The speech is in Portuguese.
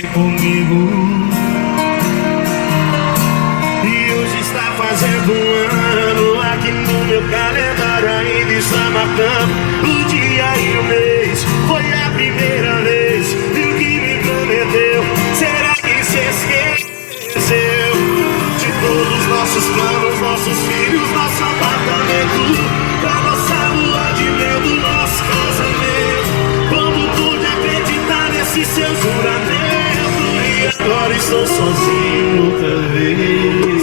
sonhei comigo. E hoje está fazendo um ano. Aqui no meu calendário ainda está marcando o dia e o mês. Foi a primeira vez. E o que me prometeu, será que se esqueceu de todos os nossos planos, nossos filhos, nosso apartamento, da nossa lua de mel, do nosso casamento? Como pude acreditar nesse seu juramento? E agora estou sozinho outra vez.